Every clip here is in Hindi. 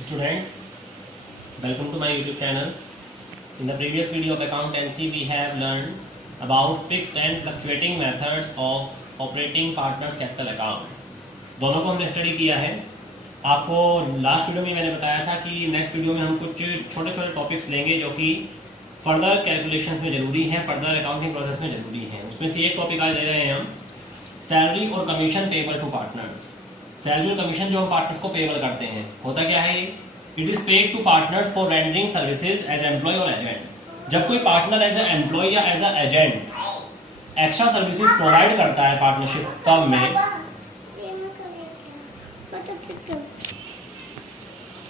Students, welcome to my YouTube channel. In the previous video of accountancy, we have learned about fixed and fluctuating methods of operating partners capital account. दोनों को हमने स्टडी किया है. आपको लास्ट वीडियो में मैंने बताया था कि नेक्स्ट वीडियो में हम कुछ छोटे छोटे टॉपिक्स लेंगे जो कि फर्दर कैलकुलेशंस में ज़रूरी हैं, फर्दर अकाउंटिंग प्रोसेस में ज़रूरी हैं. उसमें से एक टॉपिक आज ले रहे हैं हम, सैलरी और commission payable to partners. Salary और कमीशन जो हम पार्टनर्स को पेबल करते हैं, होता क्या है? It is paid to partners for rendering services as employ और एजेंट. जब कोई पार्टनर एज ए एम्प्लॉय या as a agent extra services provide करता है पार्टनरशिप तब में,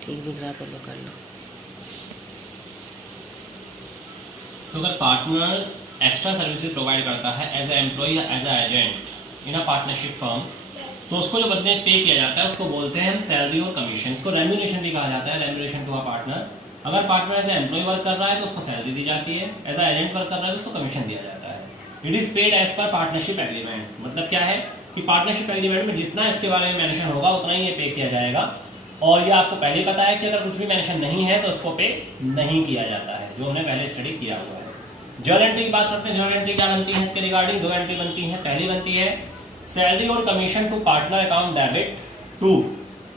ठीक दिख रहा तो लो कर लो. तो अगर पार्टनर एक्स्ट्रा सर्विसेज प्रोवाइड करता है एज ए एम्प्लॉय या as a agent in a partnership firm, तो उसको जो बदले पे किया जाता है उसको बोलते हैं हम सैलरी और कमीशन. इसको रेम्यूनरेशन भी कहा जाता है, रेम्यूनरेशन टू अ पार्टनर. अगर partner as a employ work कर रहा है तो उसको सैलरी दी जाती है, एज ए एजेंट वर्क कर रहा है तो उसको कमीशन दिया जाता है. It is paid as per partnership agreement. मतलब क्या है कि पार्टनरशिप एग्रीमेंट में जितना इसके बारे में मेंशन होगा उतना ही ये पे किया जाएगा. और ये आपको पहले ही पता है कि अगर कुछ भी मेंशन नहीं है तो उसको पे नहीं किया जाता है, जो हमने पहले स्टडी किया हुआ है. जर्नल एंट्री की बात करते हैं. जर्नल एंट्री क्या बनती है? इसके रिगार्डिंग दो एंट्री बनती है. पहली बनती है सैलरी और commission to partner account debit to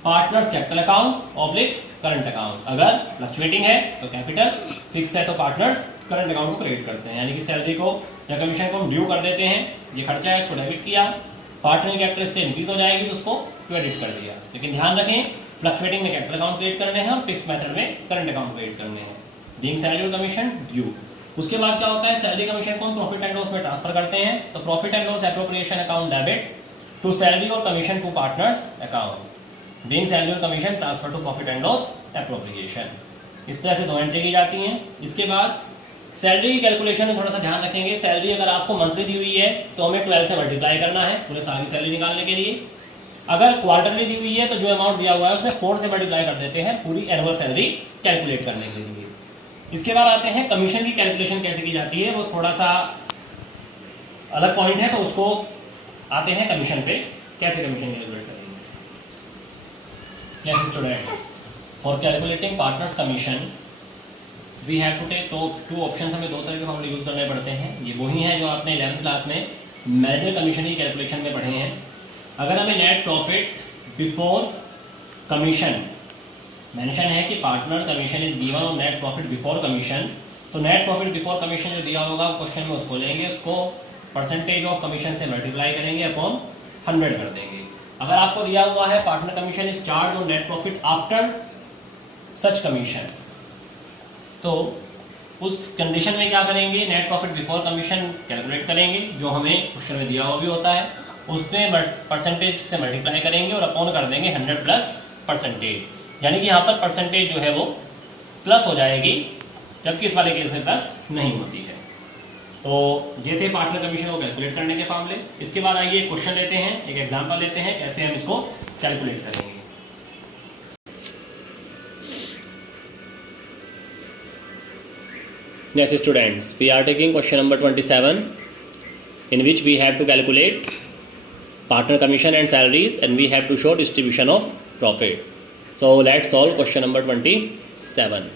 partners capital account oblique current account. अगर फ्लक्चुएटिंग है तो कैपिटल, फिक्स है तो पार्टनर्स करंट अकाउंट को क्रेडिट करते हैं. यानी कि सैलरी को या कमीशन को हम ड्यू कर देते हैं, ये खर्चा है इसको डेबिट किया, पार्टनर की कैपिटल से इंक्रीज हो जाएगी तो उसको क्रेडिट कर दिया. लेकिन ध्यान रखें, फ्लक्चुएटिंग में कैपिटल अकाउंट क्रिएट करने हैं और फिक्स मेथड में करंट अकाउंट क्रिएट करने हैं. बीइंग सैलरी और कमीशन ड्यू. उसके बाद क्या होता है? सैलरी कमीशन को हम प्रॉफिट एंड लॉस में ट्रांसफर करते हैं. तो profit and loss appropriation account debit to salary और commission to partners account. Being salary और commission transfer to profit and loss appropriation. इस तरह से दो एंट्री की जाती हैं. इसके बाद सैलरी की कैलकुलेशन में थोड़ा सा ध्यान रखेंगे. सैलरी अगर आपको मंथली दी हुई है तो हमें 12 से मल्टीप्लाई करना है पूरे साल की सैलरी निकालने के लिए. अगर क्वार्टरली दी हुई है तो जो अमाउंट दिया हुआ है उसमें 4 से मल्टीप्लाई कर देते हैं पूरी एनुअल सैलरी कैलकुलेट करने के लिए. इसके बाद आते हैं कमीशन की कैलकुलेशन कैसे की जाती है. वो थोड़ा सा अलग पॉइंट है, तो उसको आते हैं कमीशन पे, कैसे कमीशन कैलकुलेट करेंगे. Yes students, for calculating partners commission we have to take two options. हमें दो तरह के फॉर्मूले यूज करने पड़ते हैं. ये वही हैं जो आपने 11th क्लास में मैनेजर कमीशन की कैलकुलेशन में पढ़े हैं. अगर हमें net profit before commission mention है कि पार्टनर कमीशन इज गिवन और नेट प्रॉफिट बिफोर कमीशन, तो नेट प्रॉफिट बिफोर कमीशन जो दिया होगा क्वेश्चन में उसको लेंगे, उसको परसेंटेज ऑफ कमीशन से मल्टीप्लाई करेंगे अपॉन 100 कर देंगे. अगर आपको दिया हुआ है पार्टनर कमीशन इज चार्ज और net profit after such commission, तो उस कंडीशन में क्या करेंगे? Net profit before commission calculate करेंगे, जो हमें क्वेश्चन में दिया हुआ भी होता है, उसमें परसेंटेज से मल्टीप्लाई करेंगे और अपॉन कर देंगे 100 प्लस परसेंटेज. यानी कि यहाँ पर परसेंटेज जो है वो प्लस हो जाएगी, जबकि इस वाले केस में प्लस नहीं होती है. तो ये थे पार्टनर कमीशन को कैलकुलेट करने के फॉर्मूले. इसके बाद आइए एक क्वेश्चन लेते हैं, एक एग्जांपल लेते हैं कैसे हम इसको कैलकुलेट करेंगे. Yes students, we are taking question number 27 in which we have to calculate partner commission and salaries and we have to show distribution of profit. So let's solve question number 27.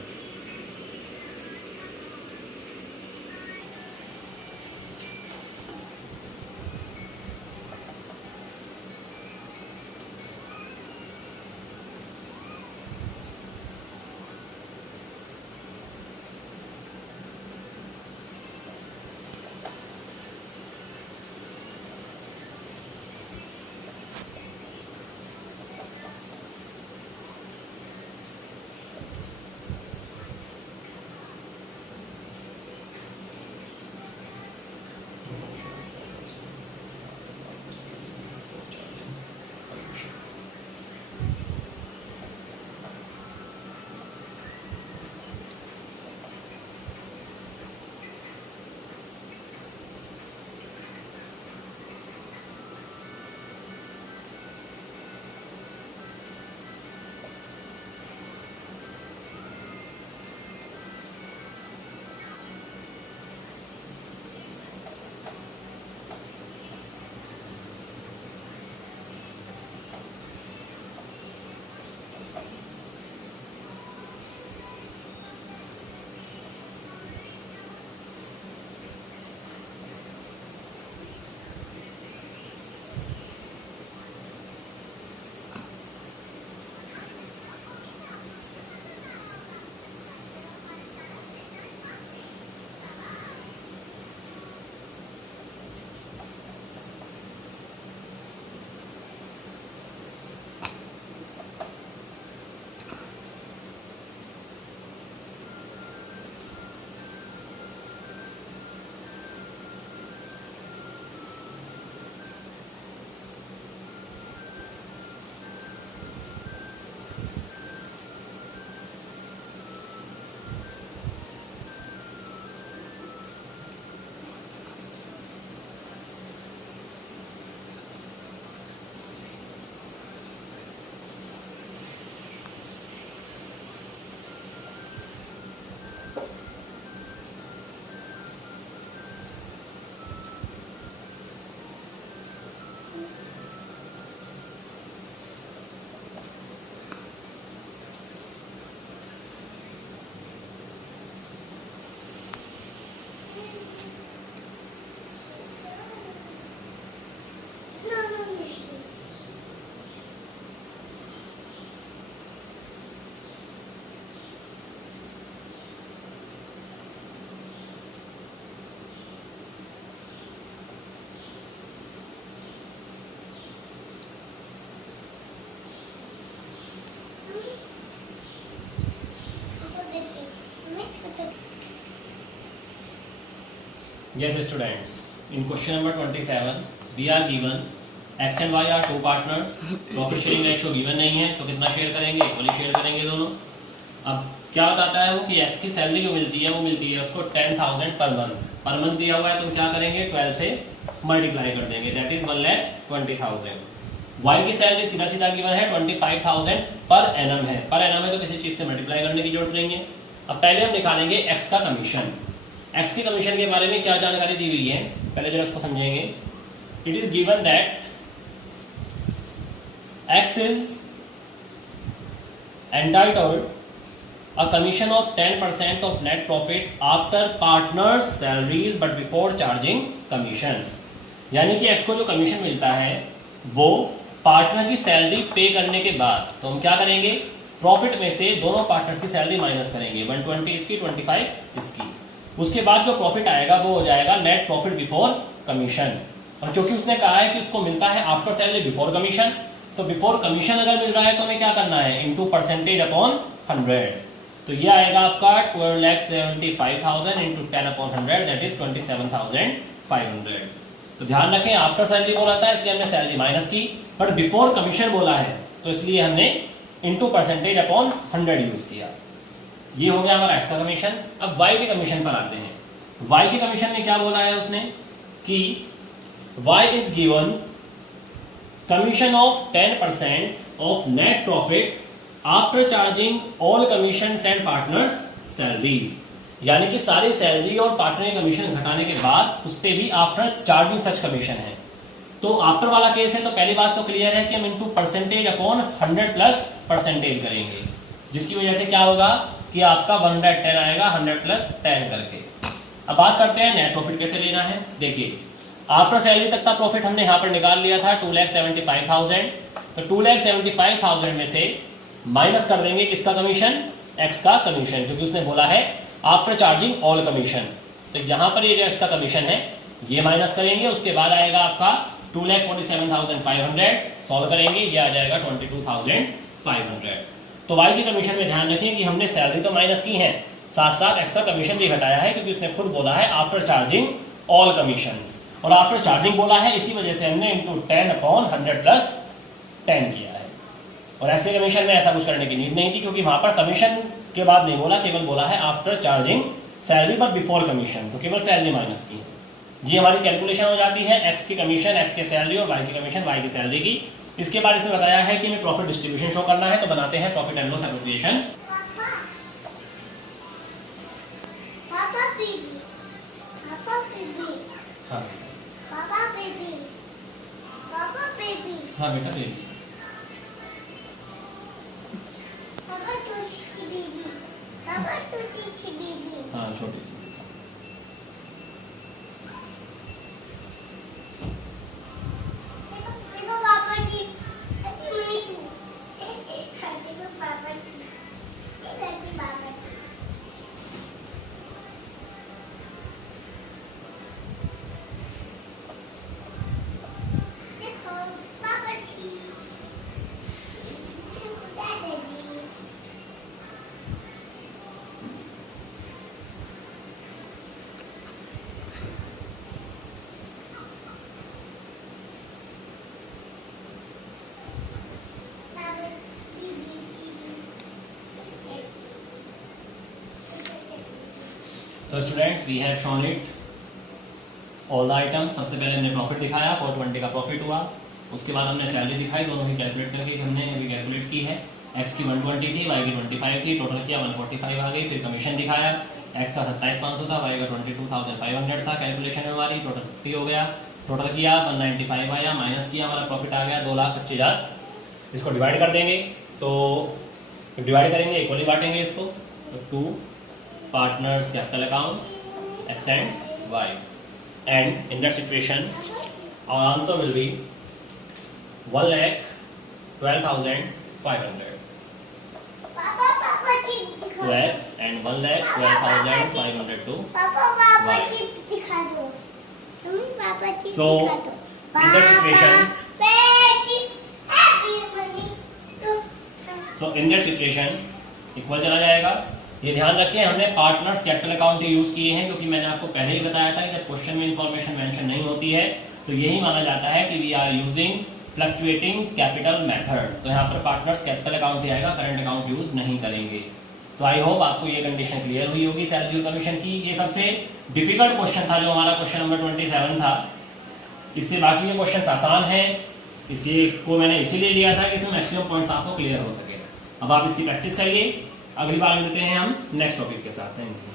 Yes, students. In question number 27, we are given x and y are two partners. Profit sharing ratio given नहीं है, तो कितना शेयर करेंगे? इक्वली शेयर करेंगे दोनों. अब क्या बताता है वो कि x की सैलरी जो मिलती है वो मिलती है उसको 10,000 पर मंथ दिया हुआ है, तो हम क्या करेंगे 12 से मल्टीप्लाई कर देंगे, दैट इज 1,20,000. y की सैलरी सीधा सीधा गिवन है 25,000 पर एनम है, तो किसी चीज से मल्टीप्लाई करने की जरूरत नहीं है. अब पहले हम निकालेंगे x का कमीशन. x की कमीशन के बारे में क्या जानकारी दी हुई है पहले जरा उसको समझेंगे. It is given that x is entitled a commission of 10% of net profit after partners salaries but before charging commission. यानी कि x को जो कमीशन मिलता है वो पार्टनर की सैलरी पे करने के बाद, तो हम क्या करेंगे प्रॉफिट में से दोनों पार्टनर की सैलरी माइनस करेंगे, 120 इसकी 25 इसकी. उसके बाद जो प्रॉफिट आएगा वो हो जाएगा नेट प्रॉफिट बिफोर कमीशन. और क्योंकि उसने कहा है कि उसको मिलता है आफ्टर सैलरी बिफोर कमीशन, तो बिफोर कमीशन अगर मिल रहा है तो हमें क्या करना है इनटू परसेंटेज अपॉन 100. तो ये आएगा आपका 12,75,000 इंटू 10 अपॉन 100 दैट इज 27,500. तो ध्यान रखें आफ्टर सैलरी बोला था इसलिए हमने सैलरी माइनस की, बट बिफोर कमीशन बोला है तो इसलिए हमने इनटू परसेंटेज अपॉन 100 यूज किया. ये हो गया हमारा एक्स का कमीशन. अब वाई के कमीशन पर आते हैं. वाई के कमीशन में क्या बोला है उसने कि Y is given commission of 10% of net profit after charging all commissions and partners salaries. यानी कि सारी सैलरी और पार्टनर की कमीशन घटाने के बाद उस पर भी आफ्टर चार्जिंग सच कमीशन है. तो आफ्टर वाला केस है तो पहली बात तो क्लियर है कि हम into percentage upon 100 plus percentage करेंगे, जिसकी वजह से क्या होगा कि आपका 110 आएगा 100 प्लस 10 करके. अब बात करते हैं नेट प्रॉफिट कैसे लेना है. देखिए आफ्टर सैलरी तक का प्रॉफिट हमने यहाँ पर निकाल लिया था 2,75,000. तो 2,75,000 में से माइनस कर देंगे किसका कमीशन, एक्स का कमीशन, क्योंकि उसने बोला है आफ्टर चार्जिंग ऑल कमीशन. तो यहाँ पर ये जो एक्स का कमीशन है ये माइनस करेंगे. उसके बाद आएगा आपका 2,47,500. सॉल्व करेंगे ये आ जाएगा 22,500. तो वाई की कमीशन में ध्यान रखें कि हमने सैलरी तो माइनस की है, साथ साथ एक्स का कमीशन भी घटाया है, क्योंकि उसने खुद बोला है आफ्टर चार्जिंग ऑल कमीशंस, और आफ्टर चार्जिंग बोला है इसी वजह से हमने इनटू 10 अपॉन 100 प्लस 10 किया है. और एक्स के कमीशन में ऐसा कुछ करने की नीड नहीं थी, क्योंकि वहां पर कमीशन के बाद नहीं बोला, केवल बोला है after charging salary but before commission, तो केवल सैलरी माइनस की. ये हमारी कैलकुलेशन हो जाती है एक्स की कमीशन एक्स के सैलरी और वाई की कमीशन वाई की सैलरी की. इसके बाद इसने बताया है कि हमें प्रॉफिट डिस्ट्रीब्यूशन शो करना है, तो बनाते हैं प्रॉफिट एंड लॉस एप्रोप्रिएशन. हाँ बेटा बेबी. हाँ छोटी सी. So students, we have shown it all the items. सबसे पहले हमने प्रॉफिट दिखाया, 420 का प्रॉफिट हुआ. उसके बाद हमने सैलरी दिखाई, दोनों ही कैलकुलेट करके हमने अभी कैलकुलेट की है. एक्स की 120 थी, वाई की 25 थी, टोटल किया 145 आ गई. फिर कमीशन दिखाया, एक्स का 27,500 था, वाई का 22,500 था. कैलकुलेशन में हमारी टोटल 50 हो गया. टोटल किया 195 आया, माइनस किया, हमारा प्रॉफिट आ गया 2,25,000. इसको डिवाइड कर देंगे, तो डिवाइड करेंगे इक्वली बांटेंगे इसको. तो 2 partners capital account x and y, and in that situation our answer will be 1,12,500. To x and 1,12,500 to y. So in that situation equal चला जाएगा ये ध्यान रखें, हमने पार्टनर्स कैपिटल अकाउंट यूज किए हैं क्योंकि मैंने आपको पहले ही बताया था कि जब क्वेश्चन में इंफॉर्मेशन मेंशन नहीं होती है तो यही माना जाता है कि we are using fluctuating capital method. तो यहाँ पर पार्टनर्स कैपिटल अकाउंट ही आएगा, करंट अकाउंट यूज नहीं करेंगे। तो आई होप आपको ये कंडीशन क्लियर हुई होगी सैलरी और कमीशन की। ये सबसे डिफिकल्ट क्वेश्चन था जो हमारा क्वेश्चन नंबर 27 था। इससे बाकी के क्वेश्चन आसान हैं, इसी को मैंने इसीलिए लिया था कि इसमें मैक्सिमम पॉइंट्स आपको क्लियर हो सके। अब आप इसकी प्रैक्टिस करिए, अगली बार मिलते हैं हम नेक्स्ट टॉपिक के साथ। Thank you.